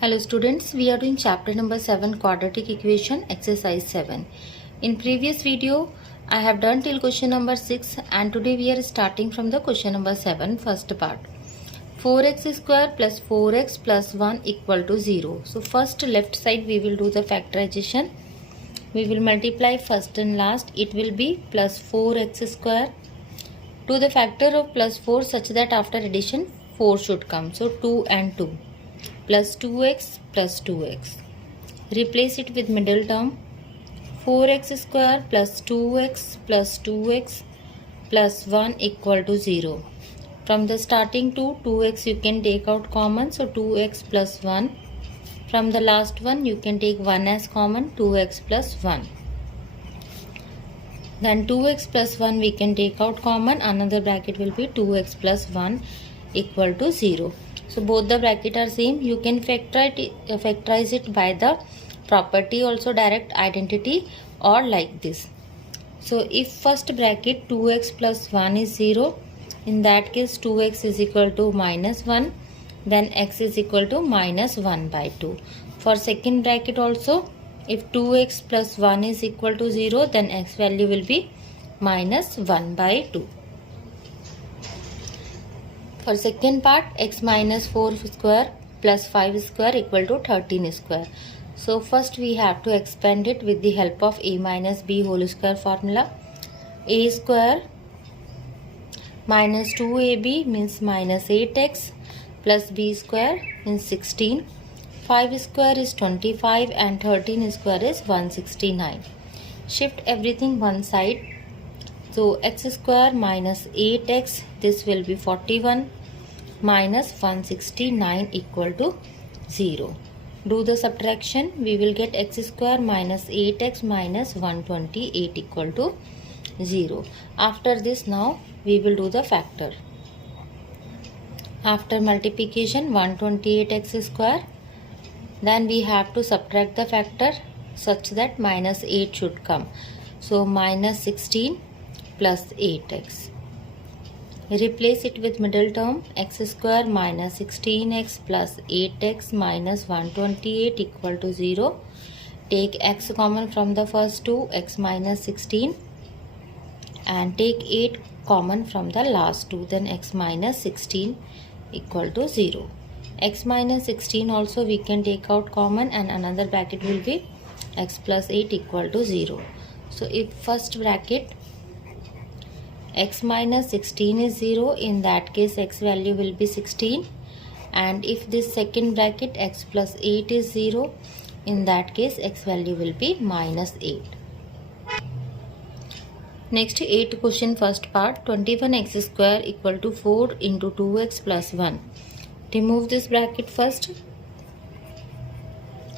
Hello students, we are doing chapter number 7 quadratic equation exercise 7. In previous video I have done till question number 6 and today we are starting from the question number 7 first part. 4x square plus 4x plus 1 equal to 0. So first left side we will do the factorization. We will multiply first and last. It will be plus 4x square to the factor of plus 4 such that after addition 4 should come. So 2 and 2. Plus 2x plus 2x. Replace it with middle term. 4x square plus 2x plus 2x plus 1 equal to 0. From the starting to 2x you can take out common. So 2x plus 1. From the last one you can take 1 as common. 2x plus 1. Then 2x plus 1 we can take out common. Another bracket will be 2x plus 1 equal to 0. So both the bracket are same. You can factorize it by the property also, direct identity, or like this. So if first bracket 2x plus 1 is 0, in that case 2x is equal to minus 1, then x is equal to minus 1 by 2. For second bracket also, if 2x plus 1 is equal to 0, then x value will be minus 1 by 2. For second part, x minus 4 square plus 5 square equal to 13 square. So first we have to expand it with the help of a minus b whole square formula. A square minus 2ab means minus 8x plus b square means 16. 5 square is 25 and 13 square is 169. Shift everything one side. So x square minus 8x, this will be 41 minus 169 equal to 0. Do the subtraction. We will get x square minus 8x minus 128 equal to 0. After this now we will do the factor. After multiplication 128x square, then we have to subtract the factor such that minus 8 should come. So minus 16 plus 8x. Replace it with middle term. X square minus 16x plus 8x minus 128 equal to 0. Take x common from the first two, x minus 16, and take 8 common from the last two, then x minus 16 equal to 0. X minus 16 also we can take out common and another bracket will be x plus 8 equal to 0. So if first bracket x minus 16 is 0, in that case x value will be 16, and if this second bracket x plus 8 is 0, in that case x value will be minus 8. Next 8th question first part. 21x square equal to 4 into 2x plus 1. Remove this bracket first.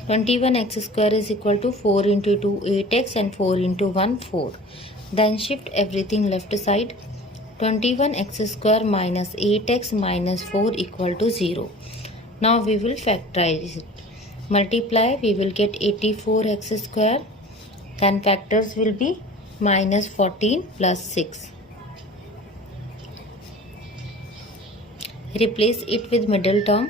21x square is equal to 4 into 2 8x and 4 into 1 4. Then shift everything left side. 21x square minus 8x minus 4 equal to 0. Now we will factorize it. Multiply, we will get 84x square. Then factors will be minus 14 plus 6. Replace it with middle term.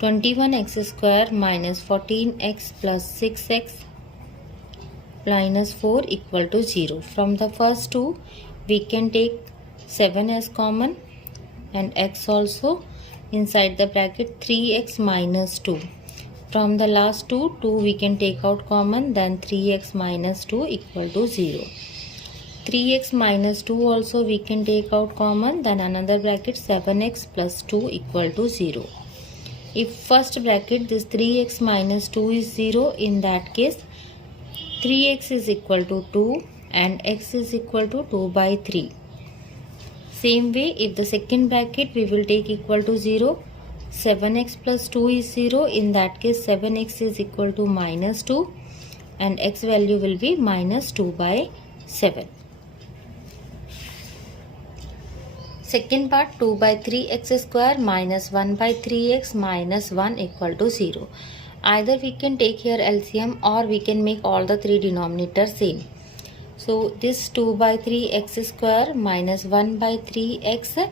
21x square minus 14x plus 6x minus 4 equal to 0. From the first two we can take 7 as common and x also. Inside the bracket 3x minus 2. From the last two we can take out common, then 3x minus 2 equal to 0. 3x minus 2 also we can take out common, then another bracket 7x plus 2 equal to 0. If first bracket this 3x minus 2 is 0, in that case 3x is equal to 2 and x is equal to 2 by 3. Same way, if the second bracket we will take equal to 0, 7x plus 2 is 0, in that case 7x is equal to minus 2 and x value will be minus 2 by 7. Second part, 2 by 3x square minus 1 by 3x minus 1 equal to 0. Either we can take here LCM or we can make all the three denominators same. So this 2 by 3x square minus 1 by 3x,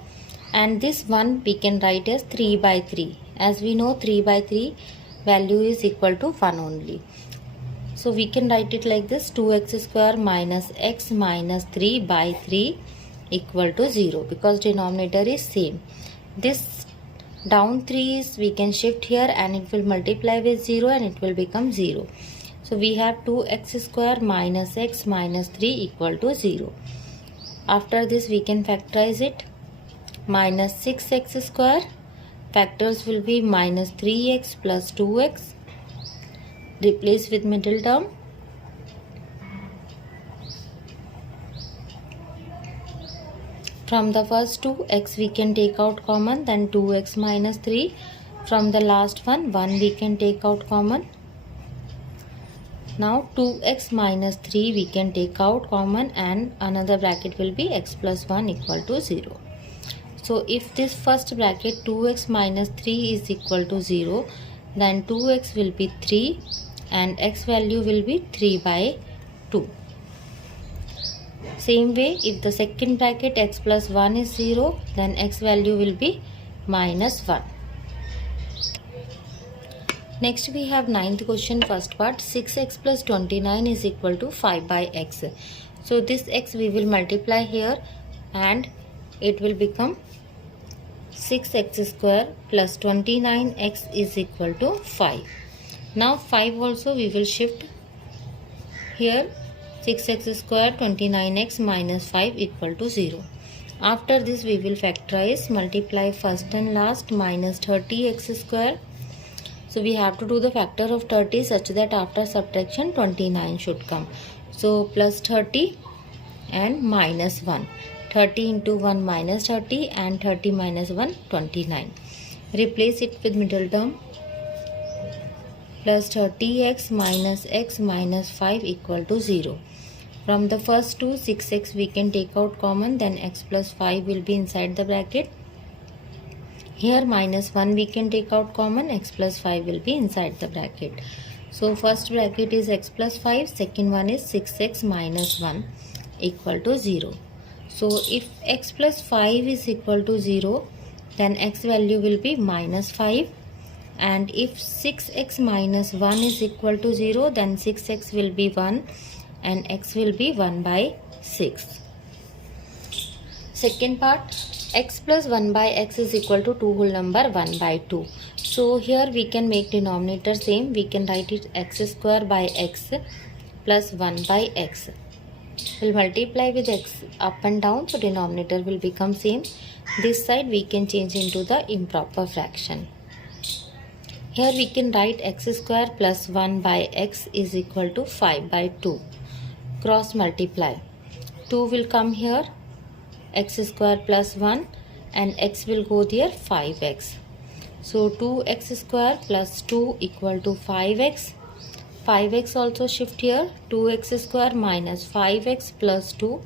and this 1 we can write as 3 by 3 As we know 3 by 3 value is equal to 1 only. So we can write it like this: 2x square minus x minus 3 by 3 equal to 0, because denominator is same. This down 3 is we can shift here and it will multiply with 0 and it will become 0. So we have 2x square minus x minus 3 equal to 0. After this we can factorize it. Minus 6x square, factors will be minus 3x plus 2x. Replace with middle term. From the first two x we can take out common, then 2x minus 3. From the last one 1 we can take out common. Now 2x minus 3 we can take out common, and another bracket will be x plus 1 equal to 0. So if this first bracket 2x minus 3 is equal to 0, then 2x will be 3 and x value will be 3 by 2. Same way, if the second bracket x plus 1 is 0, then x value will be minus 1. Next we have 9th question, first part. 6x plus 29 is equal to 5 by x. So this x we will multiply here and it will become 6x square plus 29x is equal to 5. Now 5 also we will shift here. 6x square 29x minus 5 equal to 0. After this we will factorize, multiply first and last, minus 30x square. So we have to do the factor of 30 such that after subtraction 29 should come. So plus 30 and minus 1. 30 into 1 minus 30 and 30 minus 1 29. Replace it with middle term. Plus 30x minus x minus 5 equal to 0. From the first two 6x we can take out common, then x plus 5 will be inside the bracket. Here minus 1 we can take out common, x plus 5 will be inside the bracket. So first bracket is x plus 5, second one is 6x minus 1 equal to 0. So if x plus 5 is equal to 0, then x value will be minus 5. And if 6x minus 1 is equal to 0, then 6x will be 1 and x will be 1 by 6. Second part, x plus 1 by x is equal to 2 whole number 1 by 2. So here we can make denominator same. We can write it x square by x plus 1 by x. We'll multiply with x up and down, so denominator will become same. This side we can change into the improper fraction. Here we can write x square plus 1 by x is equal to 5 by 2. Cross multiply. 2 will come here, x square plus 1, and x will go there, 5x. So 2x square plus 2 equal to 5x. 5x also shift here, 2x square minus 5x plus 2,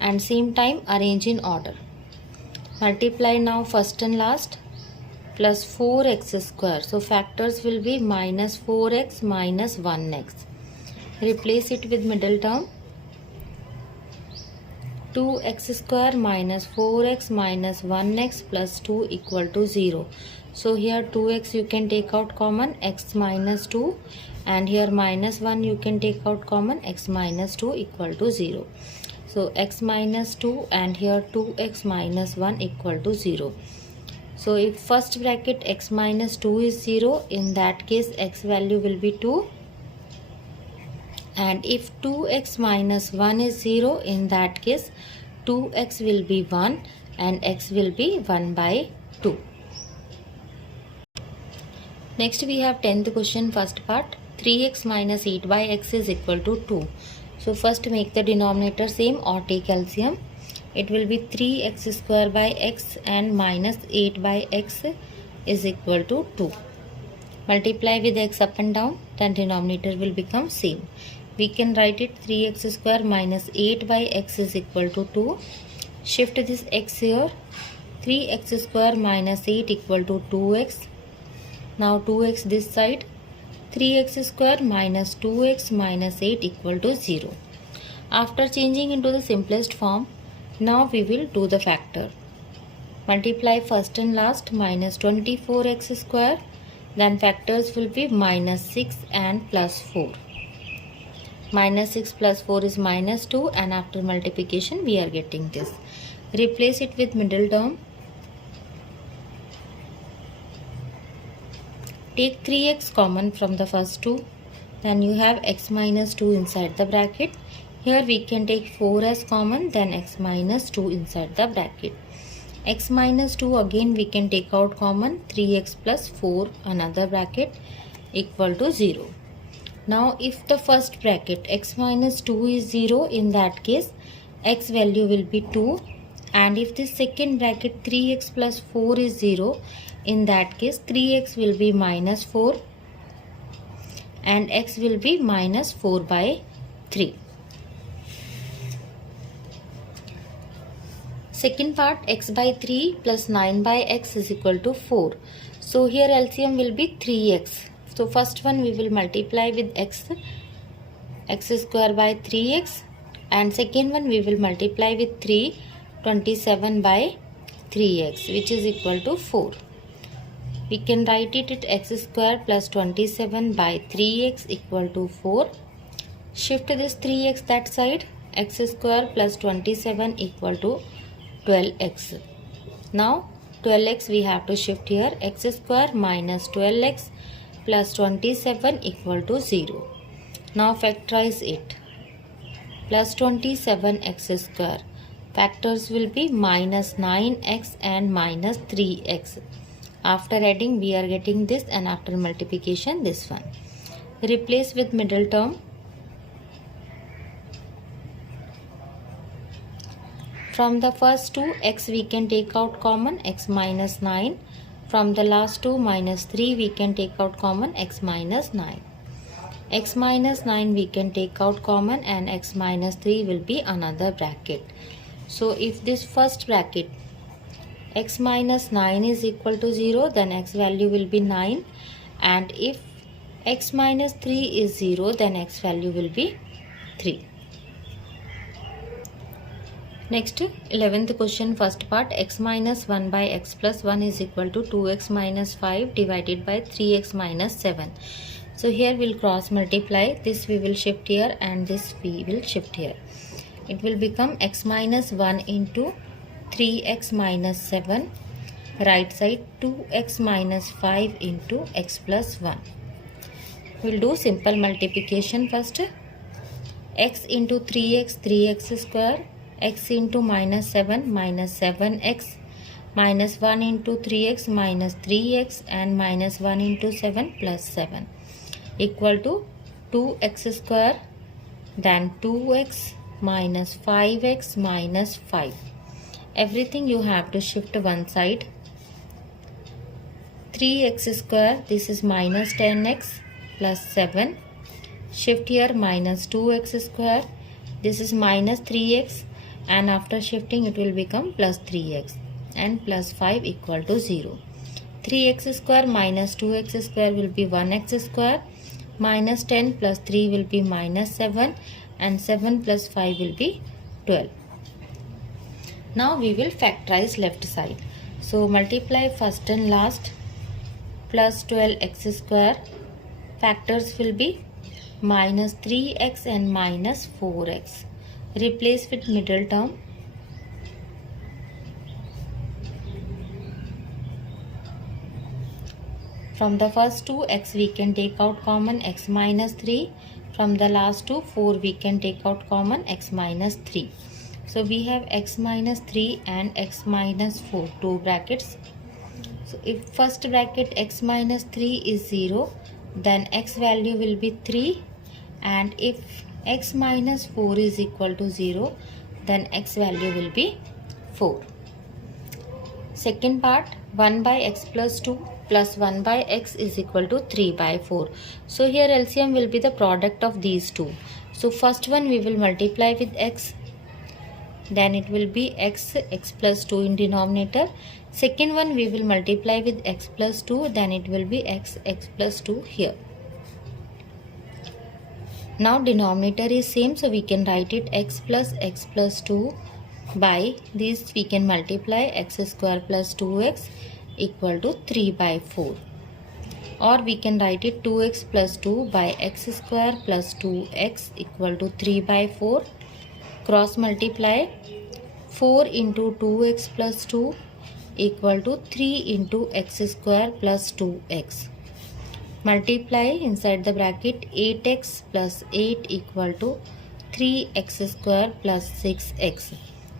and same time arrange in order. Multiply now first and last. Plus 4x square. So factors will be minus 4x minus 1x. Replace it with middle term. 2x square minus 4x minus 1x plus 2 equal to 0. So here 2x you can take out common, x minus 2, and here minus 1 you can take out common, x minus 2 equal to 0. So x minus 2 and here 2x minus 1 equal to 0. So if first bracket x minus 2 is 0, in that case x value will be 2. And if 2x minus 1 is 0, in that case 2x will be 1 and x will be 1 by 2. Next we have 10th question, first part. 3x minus 8 by x is equal to 2. So first make the denominator same or take LCM. It will be 3x square by x and minus 8 by x is equal to 2. Multiply with x up and down, then denominator will become same. We can write it 3x square minus 8 by x is equal to 2. Shift this x here. 3x square minus 8 equal to 2x. Now 2x this side. 3x square minus 2x minus 8 equal to 0. After changing into the simplest form, now we will do the factor. multiply first and last, minus 24x square, then factors will be minus 6 and plus 4. Minus 6 plus 4 is minus 2, and after multiplication we are getting this. Replace it with middle term. Take 3x common from the first two, then you have x minus 2 inside the bracket. Here we can take 4 as common, then x minus 2 inside the bracket. X minus 2 again we can take out common, 3x plus 4 another bracket equal to 0. Now if the first bracket x minus 2 is 0, in that case x value will be 2, and if the second bracket 3x plus 4 is 0, in that case 3x will be minus 4 and x will be minus 4 by 3. Second part, x by 3 plus 9 by x is equal to 4. So here LCM will be 3x. So first one we will multiply with x square by 3x, and second one we will multiply with 3, 27 by 3x, which is equal to 4. We can write it at x square plus 27 by 3x equal to 4. Shift this 3x that side, x square plus 27 equal to 12x. Now 12x we have to shift here, x square minus 12x plus 27 equal to 0. Now factorize it. Plus 27x square. Factors will be minus 9x and minus 3x. After adding we are getting this, and after multiplication this one. Replace with middle term. From the first two x we can take out common, x minus 9. From the last two minus 3 we can take out common, x minus 9. X minus 9 we can take out common, and x minus 3 will be another bracket. So if this first bracket x minus 9 is equal to 0, then x value will be 9, and if x minus 3 is 0, then x value will be 3. Next, 11th question, first part, x minus 1 by x plus 1 is equal to 2x minus 5 divided by 3x minus 7. So here we'll cross multiply, this we will shift here and this we will shift here. It will become x minus 1 into 3x minus 7, right side 2x minus 5 into x plus 1. We'll do simple multiplication first. X into 3x, 3x square, x into minus 7, minus 7x, minus 1 into 3x, minus 3x, and minus 1 into 7 plus 7 equal to 2x square, then 2x minus 5x minus 5. Everything you have to shift one side. 3x square, this is minus 10x plus 7. Shift here minus 2x square, this is minus 3x, and after shifting it will become plus 3x, and plus 5 equal to 0. 3x square minus 2x square will be 1x square, minus 10 plus 3 will be minus 7, and 7 plus 5 will be 12. Now we will factorize left side. So multiply first and last, plus 12x square. Factors will be minus 3x and minus 4x. Replace with middle term. From the first two x we can take out common, x minus 3. From the last two 4 we can take out common, x minus 3. So we have x minus 3 and x minus 4, two brackets. So if first bracket x minus 3 is 0, then x value will be 3, and if x minus 4 is equal to 0, then x value will be 4. Second part, 1 by x plus 2 plus 1 by x is equal to 3 by 4. So here LCM will be the product of these two. So first one we will multiply with x, then it will be x plus 2 in denominator. Second one we will multiply with x plus 2, then it will be x plus 2 here. Now denominator is same, so we can write it x plus 2 By this we can multiply x square plus 2x equal to 3 by 4. Or we can write it 2x plus 2 by x square plus 2x equal to 3 by 4. Cross multiply 4 into 2x plus 2 equal to 3 into x square plus 2x. Multiply inside the bracket 8x plus 8 equal to 3x square plus 6x.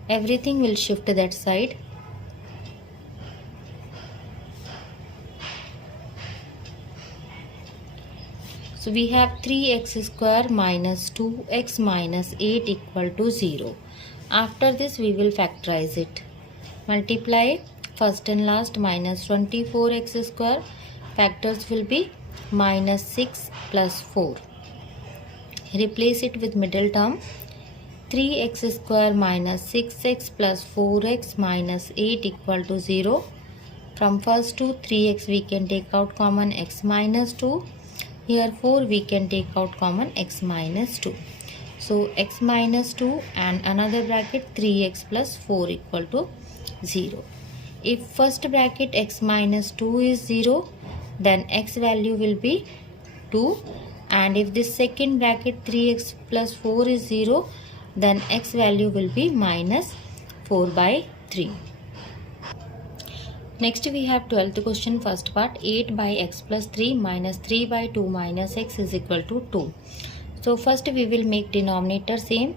Everything will shift to that side. So we have 3x square minus 2x minus 8 equal to 0. After this we will factorize it. Multiply first and last minus 24x square. Factors will be minus 6 plus 4. Replace it with middle term. 3x square minus 6x plus 4x minus 8 equal to 0. From first to 3x we can take out common x minus 2. Here 4 we can take out common x minus 2. So x minus 2 and another bracket 3x plus 4 equal to 0. If first bracket x minus 2 is 0, then x value will be 2. And if this second bracket 3x plus 4 is 0, then x value will be minus 4 by 3. Next we have 12th question, first part. 8 by x plus 3 minus 3 by 2 minus x is equal to 2. So first we will make denominator same.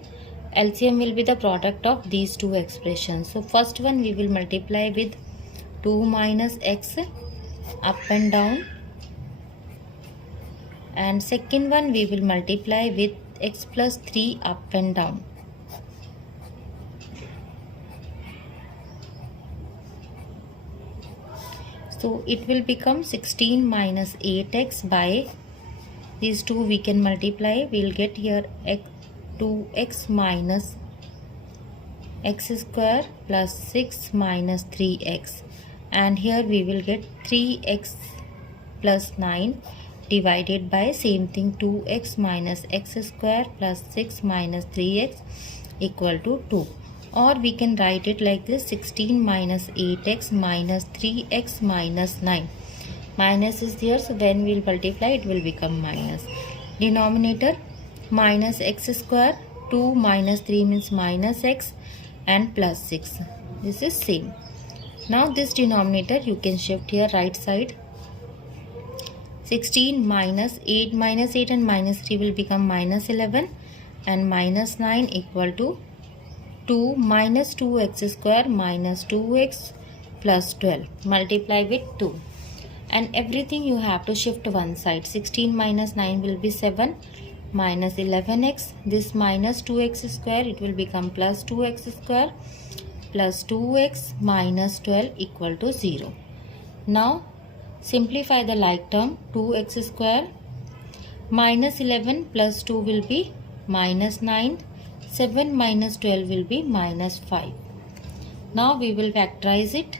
LCM will be the product of these two expressions. So first one we will multiply with 2 minus x up and down. And second one we will multiply with x plus 3 up and down. So it will become 16 minus 8x. By these two we can multiply. We will get here 2x minus x square plus 6 minus 3x. And here we will get 3x plus 9 divided by same thing 2x minus x square plus 6 minus 3x equal to 2. Or we can write it like this: 16 minus 8x minus 3x minus 9. Minus is there, so when we will multiply it will become minus. Denominator minus x square, 2 minus 3 means minus x, and plus 6. This is same. Now this denominator you can shift here right side. 16 minus 8 and minus 3 will become minus 11, and minus 9 equal to 2 minus 2x square minus 2x plus 12. Multiply with 2. And everything you have to shift one side. 16 minus 9 will be 7 minus 11x. This minus 2x square, it will become plus 2x square plus 2x minus 12 equal to 0. Now simplify the like term. 2x square minus 11 plus 2 will be minus 9. 7 minus 12 will be minus 5. Now we will factorize it.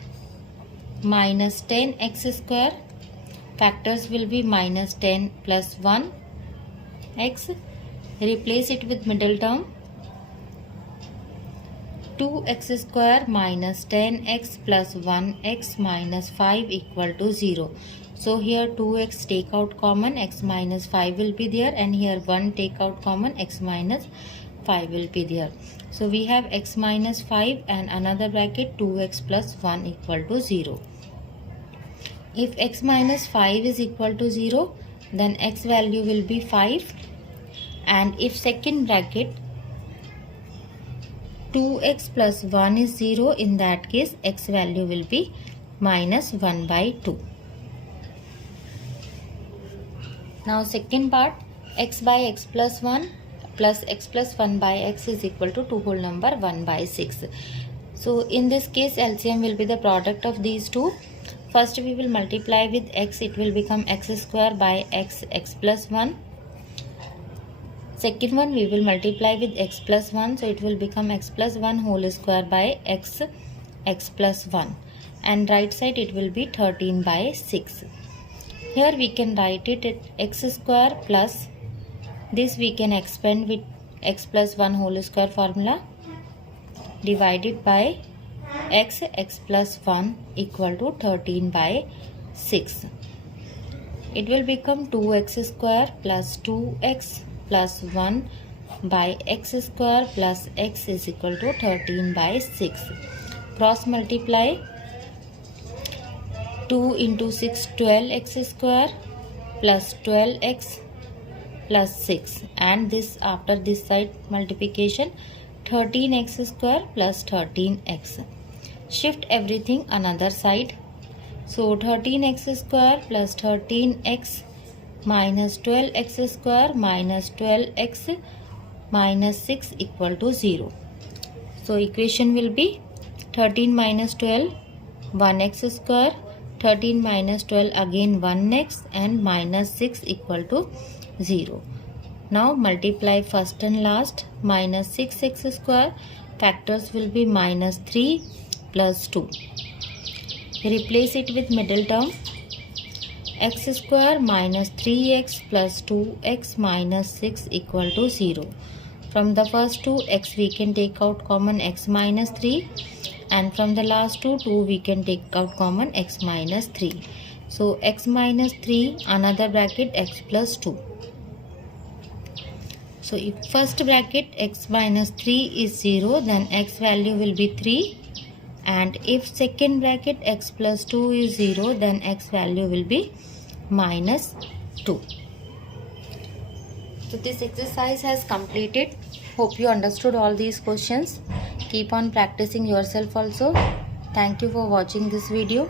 Minus 10x square. Factors will be minus 10 plus 1 x. Replace it with middle term. 2x square minus 10x plus 1x minus 5 equal to 0. So here 2x take out common, x minus 5 will be there, and here 1 take out common, x minus 5 will be there. So we have x minus 5 and another bracket 2x plus 1 equal to 0. If x minus 5 is equal to 0, then x value will be 5. And if second bracket 2x plus 1 is 0, in that case x value will be minus 1 by 2. Now second part, x by x plus 1 plus x plus 1 by x is equal to 2 whole number 1 by 6. So in this case LCM will be the product of these two. First we will multiply with x, it will become x square by x plus 1. Second one we will multiply with x plus 1, so it will become x plus 1 whole square by x plus 1. And right side it will be 13 by 6. Here we can write it at x square plus this we can expand with x plus 1 whole square formula. divided by x plus 1 equal to 13 by 6. It will become 2x square plus 2x plus 1 by x square plus x is equal to 13 by 6. Cross multiply. 2 into 6 12x square plus 12x plus 6, and this after this side multiplication 13x square plus 13x. Shift everything another side. So 13x square plus 13x minus 12x square minus 12x minus 6 equal to 0. So equation will be 13 minus 12 1x square, 13 minus 12 again 1x, and minus 6 equal to 0. Now multiply first and last. Minus 6x square, factors will be minus 3 plus 2. Replace it with middle term. X square minus 3x plus 2x minus 6 equal to 0. From the first two x we can take out common x minus 3, and from the last two we can take out common x minus 3. So x minus 3 another bracket x plus 2. So if first bracket x minus 3 is 0, then x value will be 3, and if second bracket x plus 2 is 0, then x value will be minus 2. So this exercise has completed. Hope you understood all these questions. Keep on practicing yourself also. Thank you for watching this video.